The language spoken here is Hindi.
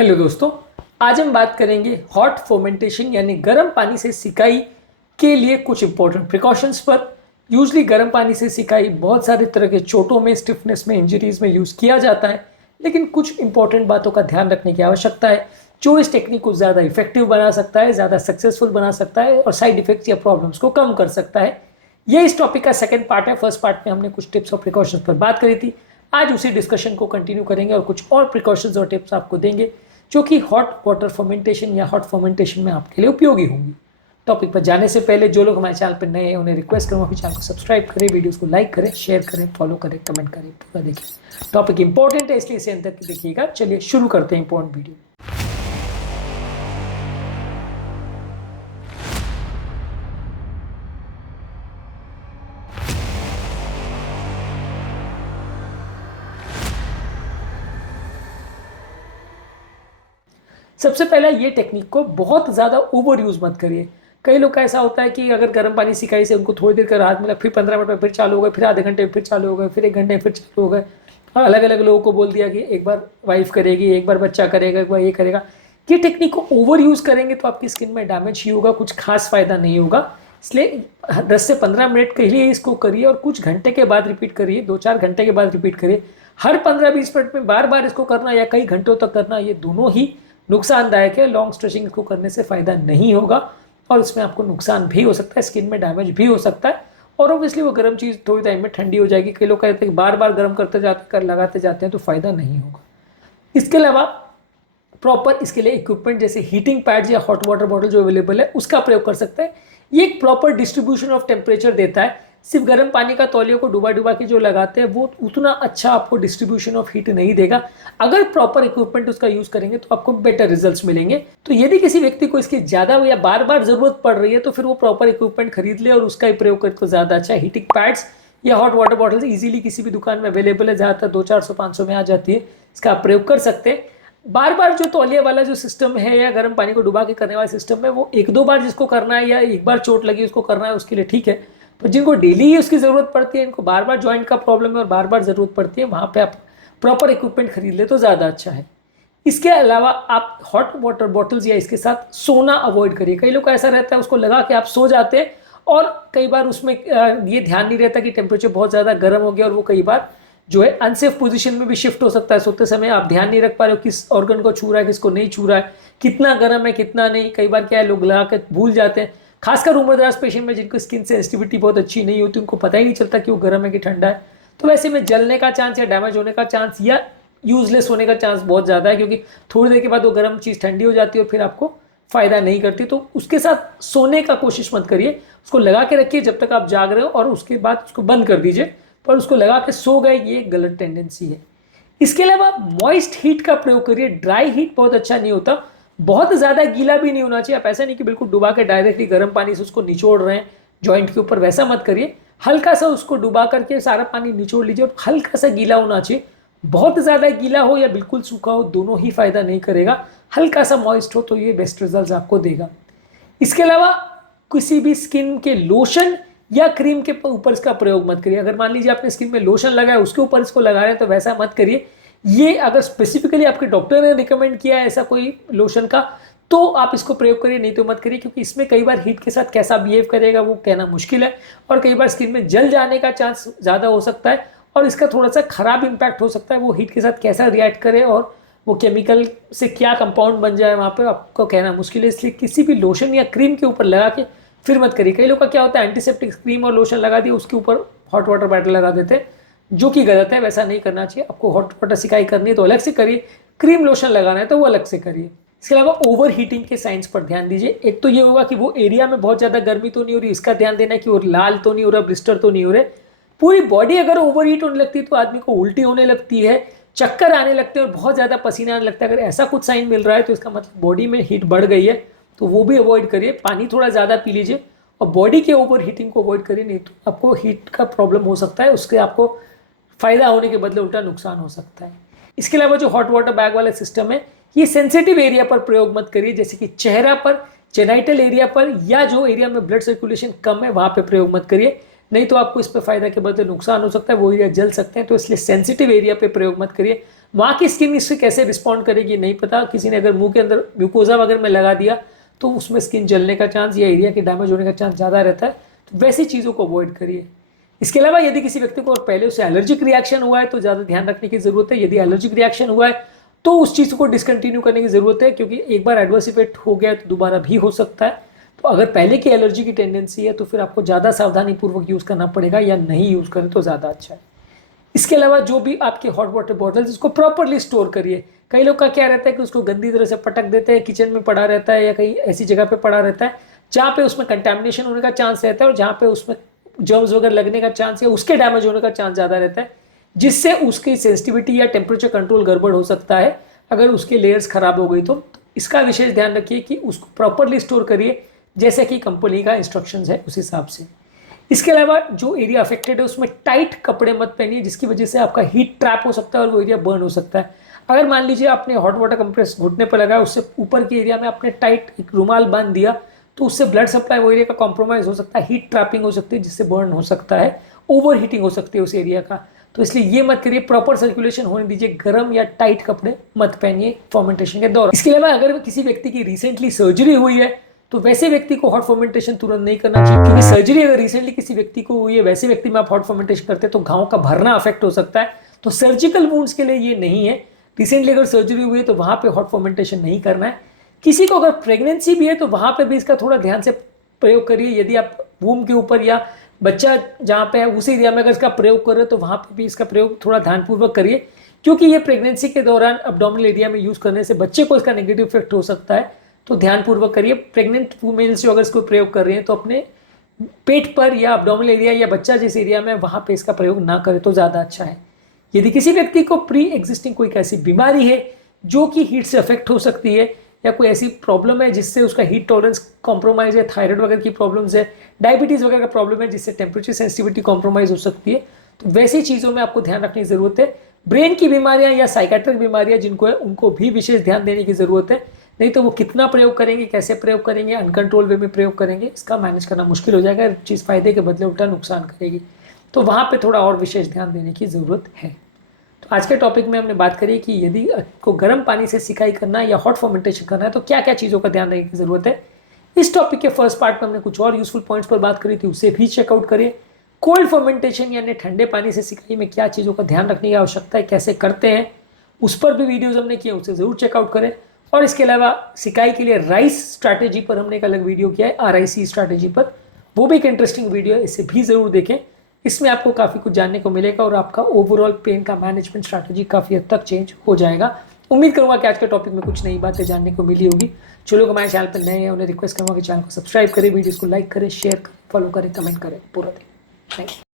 हेलो दोस्तों, आज हम बात करेंगे हॉट फर्मेंटेशन यानी गर्म पानी से सिकाई के लिए कुछ इंपॉर्टेंट प्रिकॉशंस पर। यूजली गर्म पानी से सिकाई बहुत सारे तरह के चोटों में, स्टिफनेस में, इंजरीज में यूज़ किया जाता है, लेकिन कुछ इंपॉर्टेंट बातों का ध्यान रखने की आवश्यकता है जो इस टेक्निक को ज़्यादा इफेक्टिव बना सकता है, ज़्यादा सक्सेसफुल बना सकता है और साइड इफेक्ट्स या प्रॉब्लम्स को कम कर सकता है। ये इस टॉपिक का सेकंड पार्ट है। फर्स्ट पार्ट में हमने कुछ टिप्स और प्रिकॉशंस पर बात करी थी। आज उसी डिस्कशन को कंटिन्यू करेंगे और कुछ और प्रिकॉशंस और टिप्स आपको देंगे जो कि हॉट वाटर फर्मेंटेशन या हॉट फर्मेंटेशन में आपके लिए उपयोगी होंगी। टॉपिक पर जाने से पहले जो लोग हमारे चैनल पर नए हैं उन्हें रिक्वेस्ट करूँगा कि चैनल को सब्सक्राइब करें, वीडियोस को लाइक करें, शेयर करें, फॉलो करें, कमेंट करें, पूरा देखिए। टॉपिक इंपॉर्टेंट है इसलिए इसे अंत तक देखिएगा। चलिए शुरू करते हैं इंपॉर्टेंट वीडियो। सबसे पहले ये टेक्निक को बहुत ज़्यादा ओवर यूज़ मत करिए। कई लोग का ऐसा होता है कि अगर गर्म पानी सिकाई से उनको थोड़ी देर का राहत मिला, फिर 15 मिनट में फिर चालू हो गए, फिर आधे घंटे में फिर चालू हो गए, फिर 1 घंटे में फिर चालू हो गए। और अलग अलग लोगों को बोल दिया कि एक बार वाइफ करेगी, एक बार बच्चा करेगा, एक बार ये करेगा। ये टेक्निक को ओवर यूज़ करेंगे तो आपकी स्किन में डैमेज ही होगा, कुछ खास फ़ायदा नहीं होगा। इसलिए 10 से 15 मिनट के लिए इसको करिए और कुछ घंटे के बाद रिपीट करिए, 2-4 घंटे के बाद रिपीट करिए। हर 15-20 मिनट में बार बार इसको करना या कई घंटों तक करना, ये दोनों ही नुकसानदायक है। लॉन्ग स्ट्रेचिंग को करने से फ़ायदा नहीं होगा और इसमें आपको नुकसान भी हो सकता है, स्किन में डैमेज भी हो सकता है और ऑब्वियसली वो गर्म चीज़ थोड़ी टाइम में ठंडी हो जाएगी। कई लोग कहते हैं कि बार बार गर्म करते जाते कर लगाते जाते हैं तो फ़ायदा नहीं होगा। इसके अलावा प्रॉपर इसके लिए इक्विपमेंट जैसे हीटिंग पैड्स या हॉट वाटर बॉटल जो अवेलेबल है उसका प्रयोग कर सकते हैं। ये एक प्रॉपर डिस्ट्रीब्यूशन ऑफ टेम्परेचर देता है। सिर्फ गर्म पानी का तौलियों को डुबा डुबा के जो लगाते हैं वो उतना अच्छा आपको डिस्ट्रीब्यूशन ऑफ हीट नहीं देगा। अगर प्रॉपर इक्विपमेंट उसका यूज करेंगे तो आपको बेटर रिजल्ट्स मिलेंगे। तो यदि किसी व्यक्ति को इसकी ज़्यादा या बार बार ज़रूरत पड़ रही है तो फिर वो प्रॉपर इक्विपमेंट खरीद ले और उसका ही प्रयोग करे तो ज़्यादा अच्छा है। हीटिंग पैड्स या हॉट वाटर बॉटल्स ईजिली किसी भी दुकान में अवेलेबल है, ज़्यादातर 200-400-500 में आ जाती है। इसका आप प्रयोग कर सकते हैं। बार बार जो तौलिया वाला जो सिस्टम है या गर्म पानी को डुबा के करने वाला सिस्टम है वो 1-2 बार जिसको करना है या एक बार चोट लगी उसको करना है उसके लिए ठीक है। तो जिनको डेली ही उसकी ज़रूरत पड़ती है, इनको बार बार जॉइंट का प्रॉब्लम है और बार बार ज़रूरत पड़ती है, वहाँ पे आप प्रॉपर इक्विपमेंट खरीद ले तो ज़्यादा अच्छा है। इसके अलावा आप हॉट वाटर बॉटल्स या इसके साथ सोना अवॉइड करिए। कई लोग का ऐसा रहता है उसको लगा के आप सो जाते हैं और कई बार उसमें ये ध्यान नहीं रहता कि टेम्परेचर बहुत ज़्यादा गर्म हो गया और वो कई बार जो है अनसेफ पोजीशन में भी शिफ्ट हो सकता है। सोते समय आप ध्यान नहीं रख पा रहे हो किस ऑर्गन को छू रहा है, किसको नहीं छू रहा है, कितना गर्म है कितना नहीं। कई बार क्या है लोग लगा के भूल जाते हैं, खासकर उम्रदराज पेशेंट में जिनको स्किन सेंसिटिविटी बहुत अच्छी नहीं होती, उनको पता ही नहीं चलता कि वो गर्म है कि ठंडा है। तो वैसे में जलने का चांस या डैमेज होने का चांस या यूजलेस होने का चांस बहुत ज़्यादा है, क्योंकि थोड़ी देर के बाद वो गर्म चीज़ ठंडी हो जाती है और फिर आपको फ़ायदा नहीं करती। तो उसके साथ सोने का कोशिश मत करिए, उसको लगा के रखिए जब तक आप जाग रहे हो और उसके बाद उसको बंद कर दीजिए। पर उसको लगा के सो गए, ये गलत टेंडेंसी है। इसके अलावा मॉइस्ट हीट का प्रयोग करिए। ड्राई हीट बहुत अच्छा नहीं होता, बहुत ज़्यादा गीला भी नहीं होना चाहिए। आप ऐसा नहीं कि बिल्कुल डुबा के डायरेक्टली गर्म पानी से उसको निचोड़ रहे हैं जॉइंट के ऊपर, वैसा मत करिए। हल्का सा उसको डुबा करके सारा पानी निचोड़ लीजिए और हल्का सा गीला होना चाहिए। बहुत ज़्यादा गीला हो या बिल्कुल सूखा हो, दोनों ही फ़ायदा नहीं करेगा। हल्का सा मॉइस्ट हो तो ये बेस्ट रिजल्ट आपको देगा। इसके अलावा किसी भी स्किन के लोशन या क्रीम के ऊपर इसका प्रयोग मत करिए। अगर मान लीजिए आपने स्किन में लोशन लगाया उसके ऊपर इसको लगा रहे हैं तो वैसा मत करिए। ये अगर स्पेसिफिकली आपके डॉक्टर ने रिकमेंड किया है ऐसा कोई लोशन का तो आप इसको प्रयोग करिए, नहीं तो मत करिए, क्योंकि इसमें कई बार हीट के साथ कैसा बिहेव करेगा वो कहना मुश्किल है और कई बार स्किन में जल जाने का चांस ज़्यादा हो सकता है और इसका थोड़ा सा खराब इम्पैक्ट हो सकता है। वो हीट के साथ कैसा रिएक्ट करे और वो केमिकल से क्या कंपाउंड बन जाए वहाँ पर आपको कहना मुश्किल है। इसलिए किसी भी लोशन या क्रीम के ऊपर लगा के फिर मत करिए। कई लोग का क्या होता है एंटीसेप्टिक क्रीम और लोशन लगा दिया उसके ऊपर हॉट वाटर बॉटल लगा देते हैं, जो कि गलत है। वैसा नहीं करना चाहिए। आपको हॉट वाटर सिकाई करनी है तो अलग से करिए, क्रीम लोशन लगाना है तो वो अलग से करिए। इसके अलावा ओवर हीटिंग के साइंस पर ध्यान दीजिए। एक तो ये होगा कि वो एरिया में बहुत ज़्यादा गर्मी तो नहीं हो रही, इसका ध्यान देना है कि वो लाल तो नहीं हो रहा, ब्लिस्टर तो नहीं हो रहे। पूरी बॉडी अगर ओवर हीट होने लगती है तो आदमी को उल्टी होने लगती है, चक्कर आने लगते हैं और बहुत ज़्यादा पसीना आने लगता है। अगर ऐसा कुछ साइन मिल रहा है तो इसका मतलब बॉडी में हीट बढ़ गई है, तो वो भी अवॉइड करिए। पानी थोड़ा ज़्यादा पी लीजिए और बॉडी के ओवर हीटिंग को अवॉइड करिए, नहीं तो आपको हीट का प्रॉब्लम हो सकता है, उसके आपको फ़ायदा होने के बदले उल्टा नुकसान हो सकता है। इसके अलावा जो हॉट वाटर बैग वाला सिस्टम है ये सेंसिटिव एरिया पर प्रयोग मत करिए, जैसे कि चेहरा पर, जेनाइटल एरिया पर या जो एरिया में ब्लड सर्कुलेशन कम है वहाँ पर प्रयोग मत करिए, नहीं तो आपको इस पर फ़ायदा के बदले नुकसान हो सकता है, वो एरिया जल सकते हैं। तो इसलिए सेंसिटिव एरिया पे प्रयोग मत करिए। वहाँ की स्किन इससे कैसे रिस्पॉन्ड करेगी नहीं पता। किसी ने अगर मुंह के अंदर ग्लूकोजा वगैरह में लगा दिया तो उसमें स्किन जलने का चांस या एरिया के डैमेज होने का चांस ज़्यादा रहता है। तो वैसी चीज़ों को अवॉइड करिए। इसके अलावा यदि किसी व्यक्ति को और पहले उसे एलर्जिक रिएक्शन हुआ है तो ज़्यादा ध्यान रखने की ज़रूरत है। यदि एलर्जिक रिएक्शन हुआ है तो उस चीज़ को डिसकंटिन्यू करने की ज़रूरत है, क्योंकि एक बार एडवर्स इफेक्ट हो गया तो दोबारा भी हो सकता है। तो अगर पहले की एलर्जी की टेंडेंसी है तो फिर आपको ज़्यादा सावधानी पूर्वक यूज़ करना पड़ेगा, या नहीं यूज़ करें तो ज़्यादा अच्छा है। इसके अलावा जो भी आपके हॉट वाटर बॉटल्स, उसको प्रॉपरली स्टोर करिए। कई लोग का क्या रहता है कि उसको गंदी तरह से पटक देते हैं, किचन में पड़ा रहता है या कहीं ऐसी जगह पे पड़ा रहता है जहाँ पे उसमें कंटेमिनेशन होने का चांस रहता है और जहाँ पे उसमें जर्म्स वगैरह लगने का चांस या उसके डैमेज होने का चांस ज़्यादा रहता है, जिससे उसकी सेंसिटिविटी या टेम्परेचर कंट्रोल गड़बड़ हो सकता है अगर उसके लेयर्स खराब हो गई तो। इसका विशेष ध्यान रखिए कि उसको प्रॉपरली स्टोर करिए जैसे कि कंपनी का इंस्ट्रक्शंस है उस हिसाब से। इसके अलावा जो एरिया अफेक्टेड है उसमें टाइट कपड़े मत पहनिए, जिसकी वजह से आपका हीट ट्रैप हो सकता है और वो एरिया बर्न हो सकता है। अगर मान लीजिए आपने हॉट वाटर कंप्रेस घुटने पर लगाया, उससे ऊपर के एरिया में आपने टाइट एक रुमाल बांध दिया तो उससे ब्लड सप्लाई वो एरिया का कॉम्प्रोमाइज हो सकता है, हीट ट्रैपिंग हो सकती है जिससे बर्न हो सकता है, ओवर हीटिंग हो सकती है उस एरिया का। तो इसलिए ये मत करिए, प्रॉपर सर्कुलेशन होने दीजिए, गर्म या टाइट कपड़े मत पहनिए फर्मेंटेशन के दौरान। इसके अलावा अगर किसी व्यक्ति की रिसेंटली सर्जरी हुई है तो वैसे व्यक्ति को हॉट फर्मेंटेशन तुरंत नहीं करना चाहिए, क्योंकि सर्जरी अगर रिसेंटली किसी व्यक्ति को हुई है वैसे व्यक्ति में आप हॉट फर्मेंटेशन करते हैं तो घाव का भरना अफेक्ट हो सकता है। तो सर्जिकल वुंड्स के लिए ये नहीं है। रिसेंटली अगर सर्जरी हुई है तो वहां पे हॉट फर्मेंटेशन नहीं करना है। किसी को अगर प्रेगनेंसी भी है तो वहां पे भी इसका थोड़ा ध्यान से प्रयोग करिए। यदि आप वूम के ऊपर या बच्चा जहाँ पे है उस एरिया में अगर इसका प्रयोग कर रहे हो तो वहां पे भी इसका प्रयोग थोड़ा ध्यानपूर्वक करिए, क्योंकि ये प्रेगनेंसी के दौरान अब्डोमिनल एरिया में यूज करने से बच्चे को इसका नेगेटिव इफेक्ट हो सकता है। तो ध्यानपूर्वक करिए। प्रेग्नेंट फीमेल्स जो अगर इसको प्रयोग कर रही हैं तो अपने पेट पर या अब्डोमिनल एरिया या बच्चा जिस एरिया में वहां पे इसका प्रयोग ना करें तो ज़्यादा अच्छा है। यदि किसी व्यक्ति को प्री एग्जिस्टिंग कोई ऐसी बीमारी है जो कि हीट से अफेक्ट हो सकती है, या कोई ऐसी प्रॉब्लम है जिससे उसका हीट टॉलरेंस कॉम्प्रोमाइज है, थायराइड वगैरह की प्रॉब्लम्स है, डायबिटीज़ वगैरह का प्रॉब्लम है जिससे टेम्परेचर सेंसिटिविटी कॉम्प्रोमाइज हो सकती है, तो वैसी चीज़ों में आपको ध्यान रखने की ज़रूरत है। ब्रेन की बीमारियां या साइकेट्रिक बीमारियां जिनको है उनको भी विशेष ध्यान देने की ज़रूरत है। नहीं तो वो कितना प्रयोग करेंगे, कैसे प्रयोग करेंगे, अनकंट्रोल वे में प्रयोग करेंगे, इसका मैनेज करना मुश्किल हो जाएगा। चीज़ फायदे के बदले उल्टा नुकसान करेगी। तो वहाँ पे थोड़ा और विशेष ध्यान देने की ज़रूरत है। तो आज के टॉपिक में हमने बात करी कि यदि आपको गर्म पानी से सिकाई करना है या हॉट फर्मेंटेशन करना है तो क्या क्या चीज़ों का ध्यान रखने की ज़रूरत है। इस टॉपिक के फर्स्ट पार्ट में हमने कुछ और यूजफुल पॉइंट्स पर बात करी थी, उसे भी चेकआउट करिए। कोल्ड फर्मेंटेशन यानी ठंडे पानी से सिकाई में क्या चीज़ों का ध्यान रखने की आवश्यकता है, कैसे करते हैं, उस पर भी वीडियोज़ हमने किए, उसे ज़रूर चेकआउट करें। और इसके अलावा सिकाई के लिए राइस स्ट्रैटेजी पर हमने एक अलग वीडियो किया है, RIC स्ट्रैटेजी पर, वो भी एक इंटरेस्टिंग वीडियो है, इसे भी ज़रूर देखें। इसमें आपको काफ़ी कुछ जानने को मिलेगा और आपका ओवरऑल पेन का मैनेजमेंट स्ट्रैटेजी काफ़ी हद तक चेंज हो जाएगा। उम्मीद करूँगा कि आज के टॉपिक में कुछ नई बातें जानने को मिली होगी। जो लोग हमारे चैनल पर नए हैं उन्हें रिक्वेस्ट करूँगा कि चैनल को सब्सक्राइब करें, वीडियोज़ को लाइक करें, शेयर करें, फॉलो करें, कमेंट करें पूरा दिन। Thank you.